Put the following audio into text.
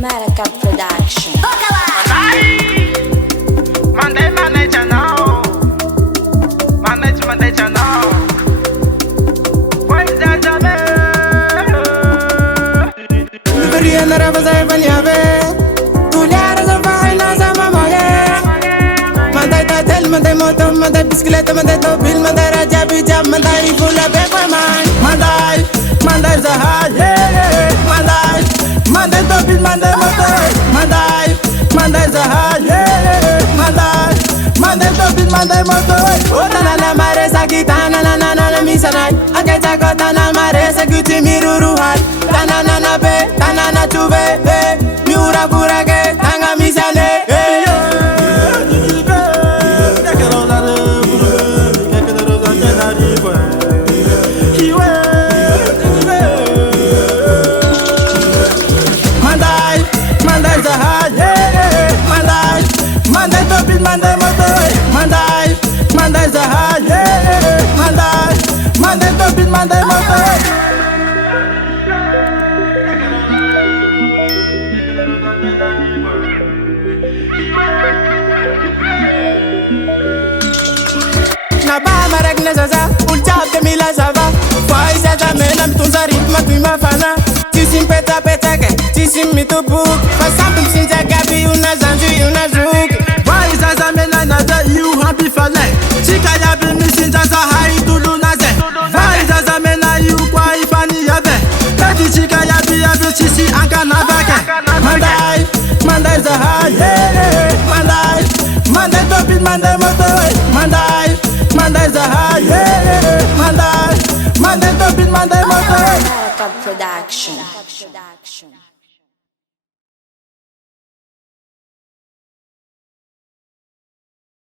America Production. Mandei channel. Mandei channel. Pois é, jamais. Queria andar a fazer banhave. Mulheres a vai nas amamoye. Mandei tatel, mandei moto, mandei bicicleta, mandei tobil, mandei rajabi jab, mandei fula beba man. Mandei zahar, yeah. Mandei tobil, mandei moto, mandei zahar, yeah. Mandei tobil, mandei moto. Oh na maresa kitana na misanai. Ake chakota na maresa kuti miruruhai. Tanana be, tanana chuve be, miura burake, tanga misane. Mandai zahar, yeah. Mandai topil, mandai motor. Mandai zahar, yeah. Mandai topil, mandai motor. Na bama rek na zaza, ulchap de mila sava. Fai zaza menam tunza ritma tu mafana. Tisim peta ke, tisim mitu buk. Pasam sinja gabi una zanju una juk. Fai zaza menam naza you happy fale. Chika ya bi mi sinja za hai tulu naze. Fai zaza menam you kwa ifani yabe. Tati chika ya bi chisi anka na bake. Mandai zahar, yeah. Mandai topil, mandai motor. Mandai zahar, yeah. Mandai topil, mandai motor. America Production.